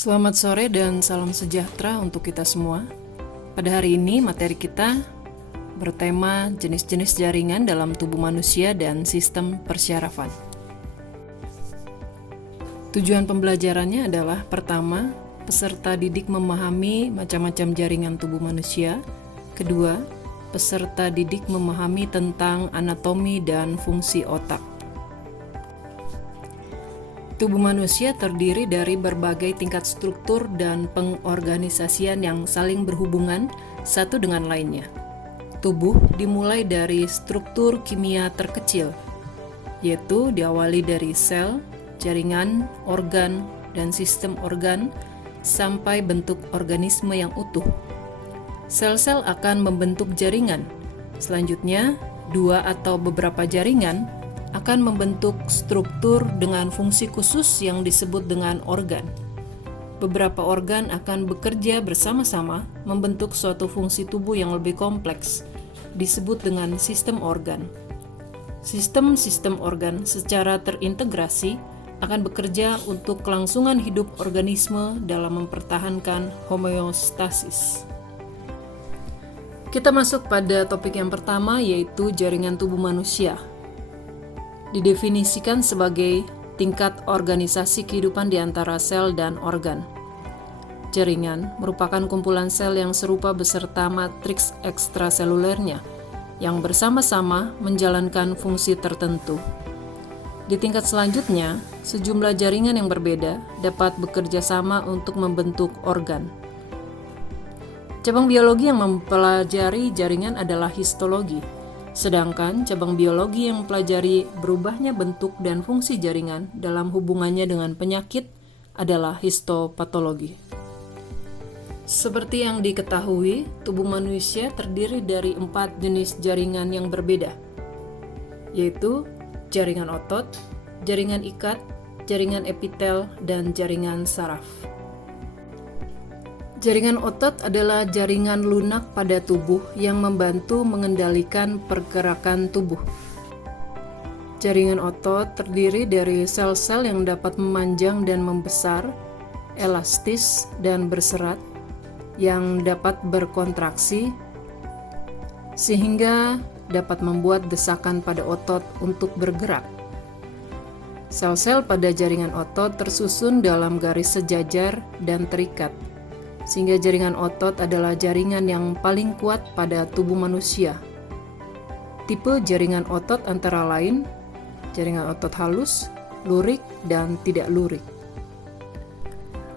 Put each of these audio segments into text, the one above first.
Selamat sore dan salam sejahtera untuk kita semua. Pada hari ini materi kita bertema jenis-jenis jaringan dalam tubuh manusia dan sistem persyarafan. Tujuan pembelajarannya adalah pertama, peserta didik memahami macam-macam jaringan tubuh manusia. Kedua, peserta didik memahami tentang anatomi dan fungsi otak. Tubuh manusia terdiri dari berbagai tingkat struktur dan pengorganisasian yang saling berhubungan satu dengan lainnya. Tubuh dimulai dari struktur kimia terkecil, yaitu diawali dari sel, jaringan, organ, dan sistem organ, sampai bentuk organisme yang utuh. Sel-sel akan membentuk jaringan. Selanjutnya, dua atau beberapa jaringan akan membentuk struktur dengan fungsi khusus yang disebut dengan organ. Beberapa organ akan bekerja bersama-sama membentuk suatu fungsi tubuh yang lebih kompleks, disebut dengan sistem organ. Sistem-sistem organ secara terintegrasi akan bekerja untuk kelangsungan hidup organisme dalam mempertahankan homeostasis. Kita masuk pada topik yang pertama, yaitu jaringan tubuh manusia. Didefinisikan sebagai tingkat organisasi kehidupan di antara sel dan organ. Jaringan merupakan kumpulan sel yang serupa beserta matriks ekstraselulernya yang bersama-sama menjalankan fungsi tertentu. Di tingkat selanjutnya, sejumlah jaringan yang berbeda dapat bekerja sama untuk membentuk organ. Cabang biologi yang mempelajari jaringan adalah histologi. Sedangkan cabang biologi yang mempelajari berubahnya bentuk dan fungsi jaringan dalam hubungannya dengan penyakit adalah histopatologi. Seperti yang diketahui, tubuh manusia terdiri dari 4 jenis jaringan yang berbeda, yaitu jaringan otot, jaringan ikat, jaringan epitel, dan jaringan saraf. Jaringan otot adalah jaringan lunak pada tubuh yang membantu mengendalikan pergerakan tubuh. Jaringan otot terdiri dari sel-sel yang dapat memanjang dan membesar, elastis dan berserat, yang dapat berkontraksi, sehingga dapat membuat desakan pada otot untuk bergerak. Sel-sel pada jaringan otot tersusun dalam garis sejajar dan terikat, sehingga jaringan otot adalah jaringan yang paling kuat pada tubuh manusia. Tipe jaringan otot antara lain jaringan otot halus, lurik, dan tidak lurik.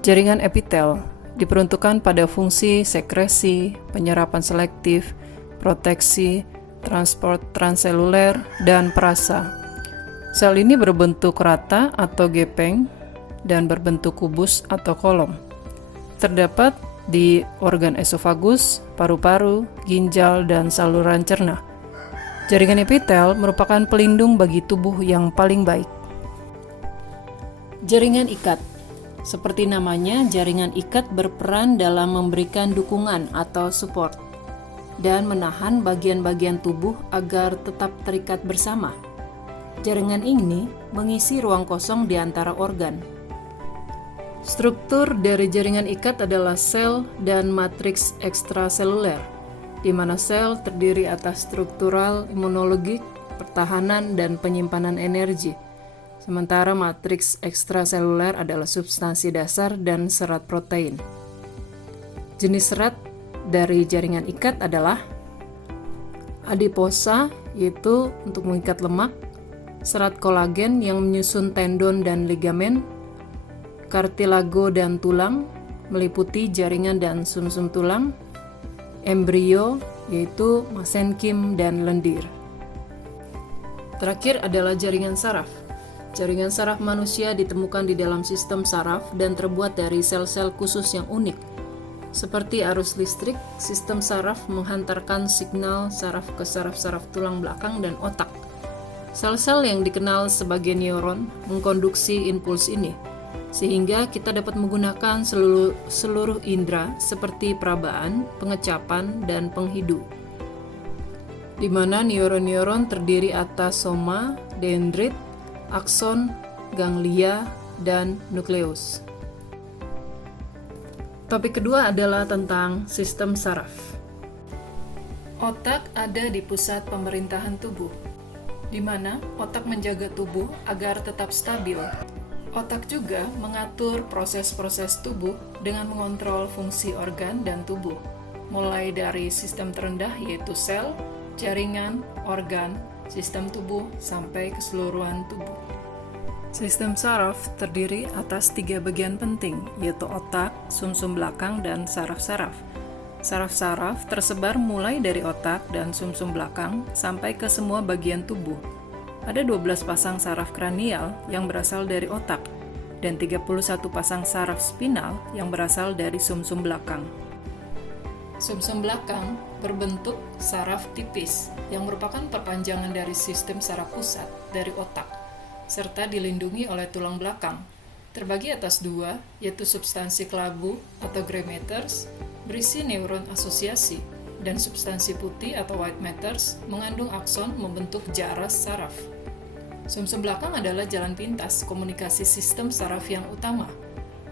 Jaringan epitel diperuntukkan pada fungsi sekresi, penyerapan selektif, proteksi, transport transseluler, dan perasa. Sel ini berbentuk rata atau gepeng dan berbentuk kubus atau kolom. Terdapat di organ esofagus, paru-paru, ginjal, dan saluran cerna. Jaringan epitel merupakan pelindung bagi tubuh yang paling baik. Jaringan ikat. Seperti namanya, jaringan ikat berperan dalam memberikan dukungan atau support dan menahan bagian-bagian tubuh agar tetap terikat bersama. Jaringan ini mengisi ruang kosong di antara organ. Struktur dari jaringan ikat adalah sel dan matriks ekstraseluler, di mana sel terdiri atas struktural, imunologik, pertahanan, dan penyimpanan energi. Sementara matriks ekstraseluler adalah substansi dasar dan serat protein. Jenis serat dari jaringan ikat adalah adiposa, yaitu untuk mengikat lemak, serat kolagen yang menyusun tendon dan ligamen, kartilago dan tulang, meliputi jaringan dan sumsum tulang, embrio, yaitu mesenkim dan lendir. Terakhir adalah jaringan saraf. Jaringan saraf manusia ditemukan di dalam sistem saraf dan terbuat dari sel-sel khusus yang unik. Seperti arus listrik, sistem saraf menghantarkan signal saraf ke saraf-saraf tulang belakang dan otak. Sel-sel yang dikenal sebagai neuron mengkonduksi impuls ini, sehingga kita dapat menggunakan seluruh indera seperti perabaan, pengecapan, dan penghidu. Di mana neuron-neuron terdiri atas soma, dendrit, akson, ganglia, dan nukleus. Topik kedua adalah tentang sistem saraf. Otak ada di pusat pemerintahan tubuh, di mana otak menjaga tubuh agar tetap stabil. Otak juga mengatur proses-proses tubuh dengan mengontrol fungsi organ dan tubuh, mulai dari sistem terendah yaitu sel, jaringan, organ, sistem tubuh, sampai keseluruhan tubuh. Sistem saraf terdiri atas 3 bagian penting, yaitu otak, sumsum belakang, dan saraf-saraf. Saraf-saraf tersebar mulai dari otak dan sumsum belakang sampai ke semua bagian tubuh. Ada 12 pasang saraf kranial yang berasal dari otak, dan 31 pasang saraf spinal yang berasal dari sumsum belakang. Sumsum belakang berbentuk saraf tipis, yang merupakan perpanjangan dari sistem saraf pusat dari otak, serta dilindungi oleh tulang belakang. Terbagi atas 2, yaitu substansi kelabu atau gray matters, berisi neuron asosiasi, dan substansi putih atau white matters, mengandung akson membentuk jaras saraf. Sumsum belakang adalah jalan pintas komunikasi sistem saraf yang utama.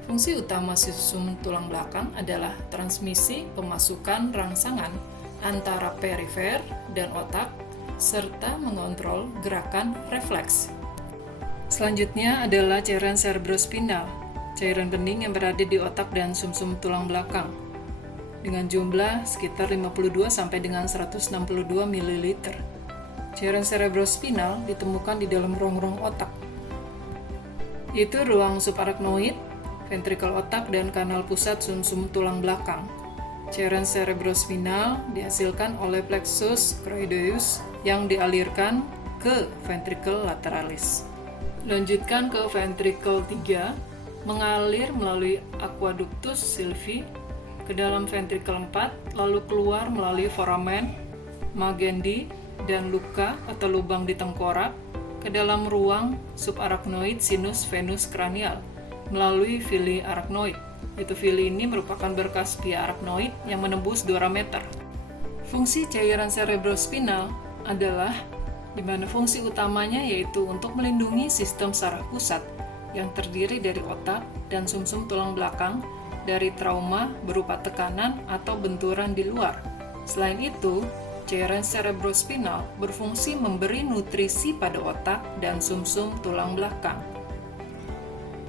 Fungsi utama sumsum tulang belakang adalah transmisi pemasukan rangsangan antara perifer dan otak, serta mengontrol gerakan refleks. Selanjutnya adalah cairan cerebrospinal, cairan bening yang berada di otak dan sumsum tulang belakang, dengan jumlah sekitar 52 sampai dengan 162 ml. Cairan cerebrospinal ditemukan di dalam rong-rong otak, yaitu ruang subarachnoid, ventrikel otak, dan kanal pusat sumsum tulang belakang. Cairan cerebrospinal dihasilkan oleh plexus choroideus yang dialirkan ke ventrikel lateralis. Lanjutkan ke ventrikel 3, mengalir melalui aqueductus sylvii ke dalam ventrikel 4, lalu keluar melalui foramen Magendie dan luka atau lubang di tengkorak ke dalam ruang subarachnoid sinus venus kranial melalui villi arachnoid. Villi ini merupakan berkas pia arachnoid yang menembus diameter. Fungsi cairan cerebrospinal adalah di mana fungsi utamanya yaitu untuk melindungi sistem saraf pusat yang terdiri dari otak dan sumsum tulang belakang dari trauma berupa tekanan atau benturan di luar. Selain itu, cairan cerebrospinal berfungsi memberi nutrisi pada otak dan sumsum tulang belakang.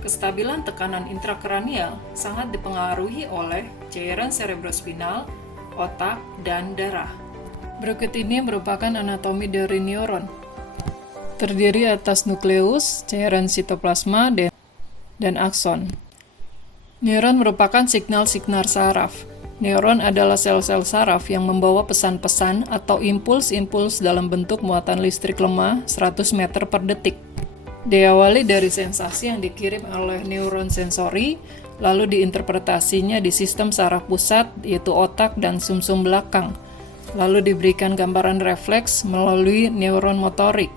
Kestabilan tekanan intrakranial sangat dipengaruhi oleh cairan cerebrospinal, otak, dan darah. Berikut ini merupakan anatomi dari neuron. Terdiri atas nukleus, cairan sitoplasma, dan akson. Neuron merupakan signal-signal saraf. Neuron adalah sel-sel saraf yang membawa pesan-pesan atau impuls-impuls dalam bentuk muatan listrik lemah 100 meter per detik. Diawali dari sensasi yang dikirim oleh neuron sensori, lalu diinterpretasinya di sistem saraf pusat, yaitu otak dan sumsum belakang. Lalu diberikan gambaran refleks melalui neuron motorik.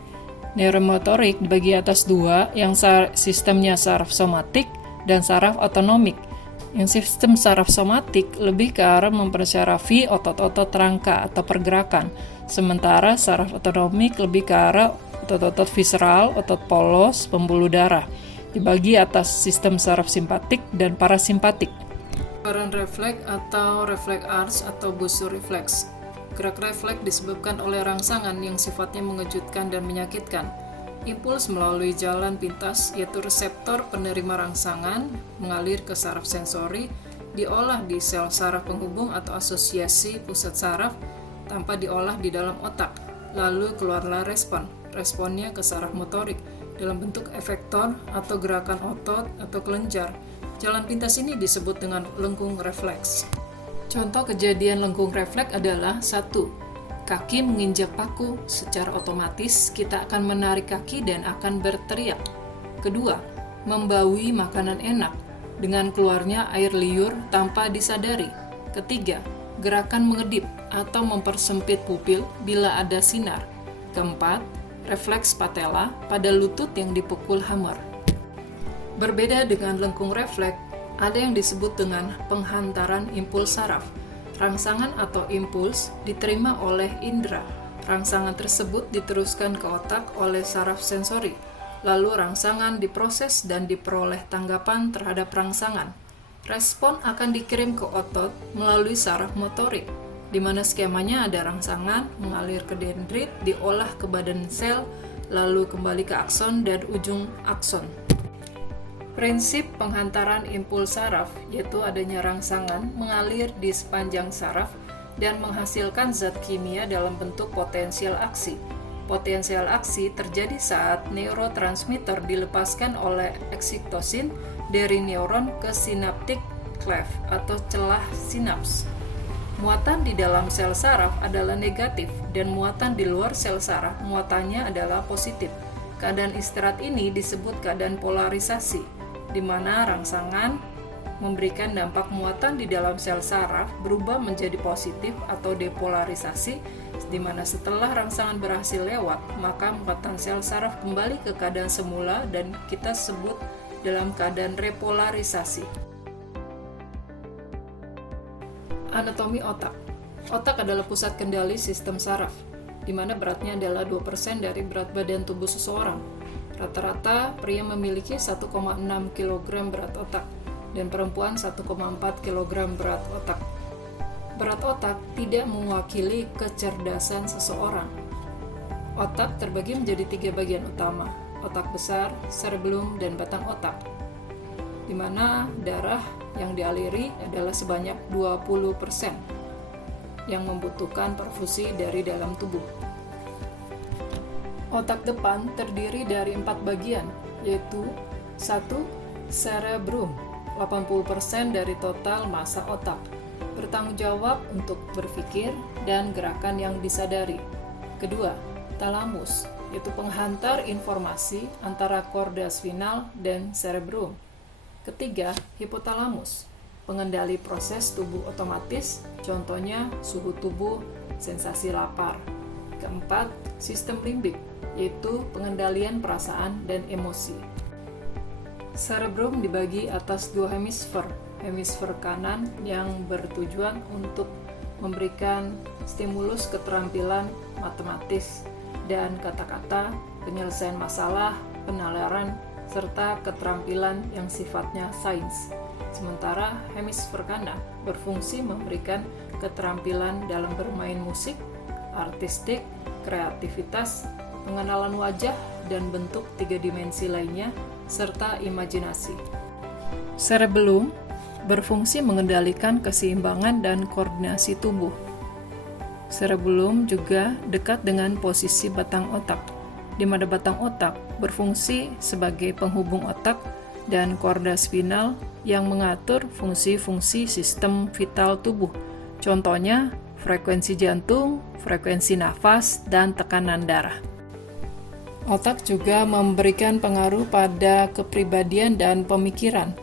Neuron motorik dibagi atas 2, yang sistemnya saraf somatik dan saraf otonomik. Yang sistem saraf somatik lebih ke arah mempersarafi otot-otot rangka atau pergerakan, sementara saraf otonomik lebih ke arah otot-otot visceral, otot polos, pembuluh darah. Dibagi atas sistem saraf simpatik dan parasimpatik. Gambaran refleks atau refleks arch atau busur refleks. Gerak refleks disebabkan oleh rangsangan yang sifatnya mengejutkan dan menyakitkan. Impuls melalui jalan pintas, yaitu reseptor penerima rangsangan, mengalir ke saraf sensori, diolah di sel saraf penghubung atau asosiasi pusat saraf, tanpa diolah di dalam otak. Lalu keluarlah respon. Responnya ke saraf motorik, dalam bentuk efektor atau gerakan otot atau kelenjar. Jalan pintas ini disebut dengan lengkung refleks. Contoh kejadian lengkung refleks adalah 1. Kaki menginjak paku, secara otomatis kita akan menarik kaki dan akan berteriak. 2. Membaui makanan enak, dengan keluarnya air liur tanpa disadari. 3. Gerakan mengedip atau mempersempit pupil bila ada sinar. 4. Refleks patella pada lutut yang dipukul hammer. Berbeda dengan lengkung refleks, ada yang disebut dengan penghantaran impuls saraf. Rangsangan atau impuls diterima oleh indera. Rangsangan tersebut diteruskan ke otak oleh saraf sensori. Lalu rangsangan diproses dan diperoleh tanggapan terhadap rangsangan. Respon akan dikirim ke otot melalui saraf motorik, di mana skemanya ada rangsangan mengalir ke dendrit, diolah ke badan sel, lalu kembali ke akson dan ujung akson. Prinsip penghantaran impuls saraf yaitu adanya rangsangan mengalir di sepanjang saraf dan menghasilkan zat kimia dalam bentuk potensial aksi. Potensial aksi terjadi saat neurotransmitter dilepaskan oleh eksitosin dari neuron ke synaptic cleft atau celah sinaps. Muatan di dalam sel saraf adalah negatif dan muatan di luar sel saraf muatannya adalah positif. Keadaan istirahat ini disebut keadaan polarisasi, di mana rangsangan memberikan dampak muatan di dalam sel saraf berubah menjadi positif atau depolarisasi, di mana setelah rangsangan berhasil lewat, maka muatan sel saraf kembali ke keadaan semula dan kita sebut dalam keadaan repolarisasi. Anatomi otak. Otak adalah pusat kendali sistem saraf, di mana beratnya adalah 2% dari berat badan tubuh seseorang. Rata-rata pria memiliki 1,6 kg berat otak, dan perempuan 1,4 kg berat otak. Berat otak tidak mewakili kecerdasan seseorang. Otak terbagi menjadi 3 bagian utama, otak besar, cerebellum, dan batang otak, di mana darah yang dialiri adalah sebanyak 20% yang membutuhkan perfusi dari dalam tubuh. Otak depan terdiri dari 4 bagian, yaitu 1. Cerebrum, 80% dari total massa otak, bertanggung jawab untuk berpikir dan gerakan yang disadari. Kedua, talamus, yaitu penghantar informasi antara korda spinal dan cerebrum. Ketiga, hipotalamus, pengendali proses tubuh otomatis, contohnya suhu tubuh, sensasi lapar. Keempat, sistem limbik, yaitu pengendalian perasaan dan emosi. Cerebrum dibagi atas 2 hemisfer, hemisfer kanan yang bertujuan untuk memberikan stimulus keterampilan matematis dan kata-kata, penyelesaian masalah, penalaran, serta keterampilan yang sifatnya sains. Sementara hemisfer kanan berfungsi memberikan keterampilan dalam bermain musik, artistik, kreativitas, pengenalan wajah dan bentuk 3 dimensi lainnya, serta imajinasi. Cerebellum berfungsi mengendalikan keseimbangan dan koordinasi tubuh. Cerebellum juga dekat dengan posisi batang otak, di mana batang otak berfungsi sebagai penghubung otak dan korda spinal yang mengatur fungsi-fungsi sistem vital tubuh. Contohnya, frekuensi jantung, frekuensi nafas, dan tekanan darah. Otak juga memberikan pengaruh pada kepribadian dan pemikiran,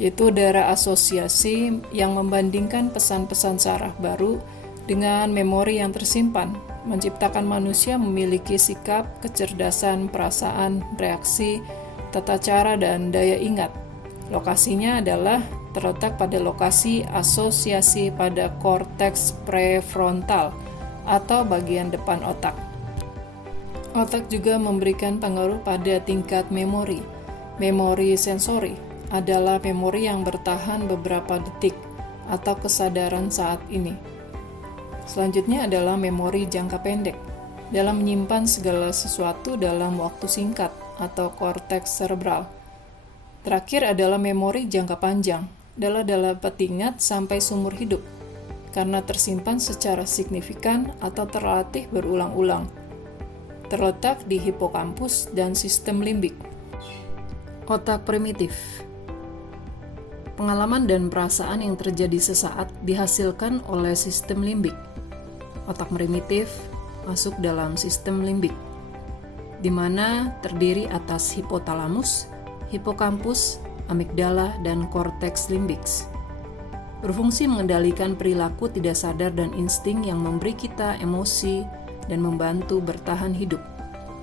yaitu daerah asosiasi yang membandingkan pesan-pesan saraf baru dengan memori yang tersimpan, menciptakan manusia memiliki sikap, kecerdasan, perasaan, reaksi, tata cara, dan daya ingat. Lokasinya adalah terletak pada lokasi asosiasi pada korteks prefrontal atau bagian depan otak. Otak juga memberikan pengaruh pada tingkat memori. Memori sensori adalah memori yang bertahan beberapa detik atau kesadaran saat ini. Selanjutnya adalah memori jangka pendek, dalam menyimpan segala sesuatu dalam waktu singkat atau korteks cerebral. Terakhir adalah memori jangka panjang, dapat diingat sampai seumur hidup, karena tersimpan secara signifikan atau terlatih berulang-ulang. Terletak di hipokampus dan sistem limbik. Otak primitif. Pengalaman dan perasaan yang terjadi sesaat dihasilkan oleh sistem limbik. Otak primitif masuk dalam sistem limbik, di mana terdiri atas hipotalamus, hipokampus, amigdala, dan korteks limbiks. Berfungsi mengendalikan perilaku tidak sadar dan insting yang memberi kita emosi dan membantu bertahan hidup,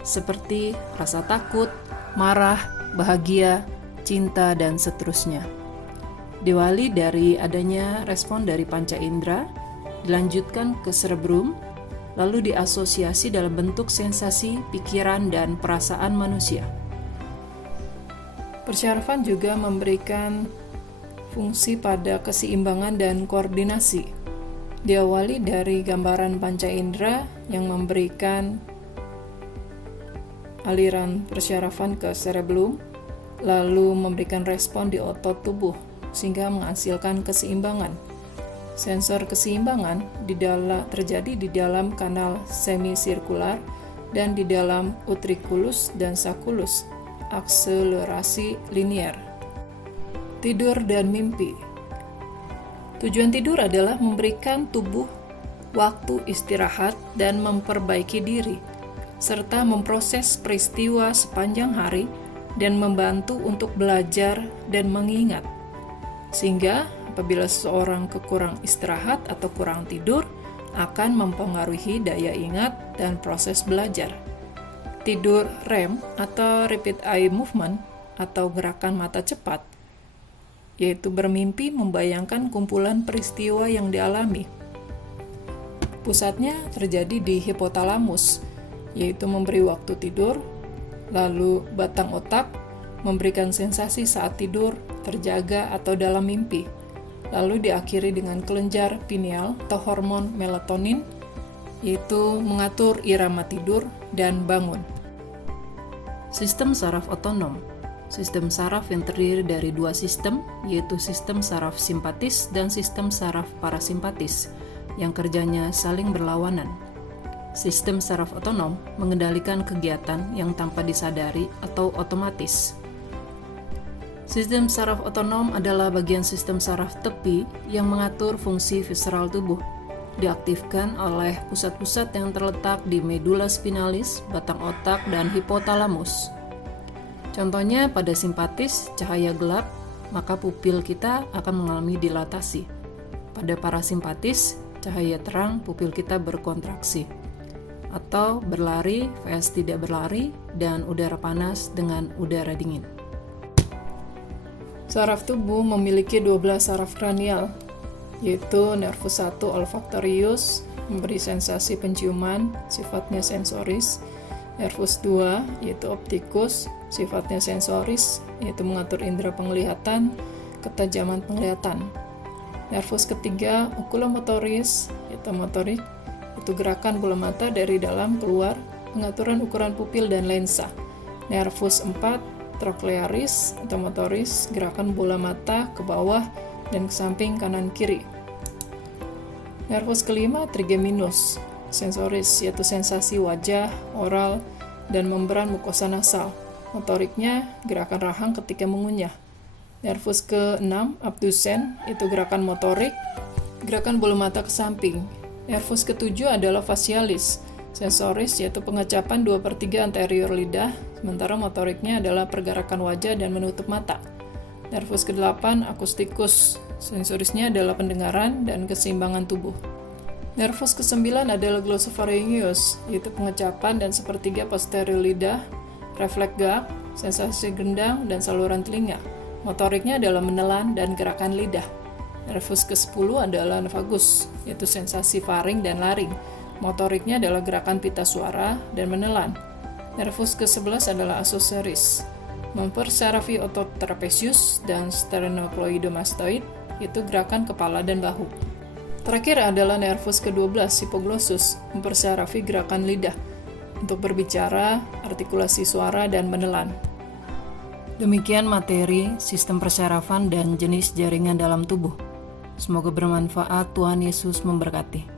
seperti rasa takut, marah, bahagia, cinta, dan seterusnya. Diawali dari adanya respon dari panca indera, dilanjutkan ke cerebrum, lalu diasosiasi dalam bentuk sensasi, pikiran, dan perasaan manusia. Persyarafan juga memberikan fungsi pada keseimbangan dan koordinasi. Diawali dari gambaran panca indera yang memberikan aliran persyarafan ke cerebellum, lalu memberikan respon di otot tubuh sehingga menghasilkan keseimbangan. Sensor keseimbangan terjadi di dalam kanal semisirkular dan di dalam utriculus dan sacculus, akselerasi linier. Tidur dan mimpi. Tujuan tidur adalah memberikan tubuh waktu istirahat dan memperbaiki diri, serta memproses peristiwa sepanjang hari dan membantu untuk belajar dan mengingat. Sehingga apabila seseorang kekurang istirahat atau kurang tidur, akan mempengaruhi daya ingat dan proses belajar. Tidur REM atau Rapid Eye Movement atau gerakan mata cepat, yaitu bermimpi membayangkan kumpulan peristiwa yang dialami. Pusatnya terjadi di hipotalamus, yaitu memberi waktu tidur, lalu batang otak memberikan sensasi saat tidur, terjaga atau dalam mimpi, lalu diakhiri dengan kelenjar pineal atau hormon melatonin, yaitu mengatur irama tidur dan bangun. Sistem saraf otonom. Sistem saraf yang terdiri dari dua sistem, yaitu sistem saraf simpatis dan sistem saraf parasimpatis, yang kerjanya saling berlawanan. Sistem saraf otonom mengendalikan kegiatan yang tanpa disadari atau otomatis. Sistem saraf otonom adalah bagian sistem saraf tepi yang mengatur fungsi visceral tubuh. Diaktifkan oleh pusat-pusat yang terletak di medula spinalis, batang otak, dan hipotalamus. Contohnya pada simpatis, cahaya gelap, maka pupil kita akan mengalami dilatasi. Pada parasimpatis, cahaya terang, pupil kita berkontraksi. Atau berlari vs tidak berlari, dan udara panas dengan udara dingin. Saraf tubuh memiliki 12 saraf kranial, yaitu nervus 1 olfaktorius, memberi sensasi penciuman, sifatnya sensoris. Nervus 2, yaitu optikus, sifatnya sensoris, yaitu mengatur indera penglihatan, ketajaman penglihatan. Nervus ketiga, oculomotoris, yaitu motorik, itu gerakan bola mata dari dalam keluar, pengaturan ukuran pupil dan lensa. Nervus 4, trochlearis, atau motoris, gerakan bola mata ke bawah dan ke samping kanan kiri. Nervus kelima, trigeminus, sensoris, yaitu sensasi wajah, oral, dan membran mukosa nasal. Motoriknya gerakan rahang ketika mengunyah. Nervus ke-6, abdusen, itu gerakan motorik, gerakan bulu mata ke samping. Nervus ke-7 adalah facialis, sensoris, yaitu pengecapan 2/3 anterior lidah, sementara motoriknya adalah pergerakan wajah dan menutup mata. Nervus ke-8, akustikus, sensorisnya adalah pendengaran dan keseimbangan tubuh. Nervus ke-9 adalah glossopharyngeus, yaitu pengecapan dan sepertiga posterior lidah, refleks gag, sensasi gendang, dan saluran telinga. Motoriknya adalah menelan dan gerakan lidah. Nervus ke-10 adalah vagus, yaitu sensasi faring dan laring. Motoriknya adalah gerakan pita suara dan menelan. Nervus ke-11 adalah accessoris, mempersarafi otot trapezius dan sternocleidomastoid, yaitu gerakan kepala dan bahu. Terakhir adalah nervus ke-12, hipoglossus, mempersarafi gerakan lidah untuk berbicara, artikulasi suara, dan menelan. Demikian materi sistem persyarafan dan jenis jaringan dalam tubuh. Semoga bermanfaat. Tuhan Yesus memberkati.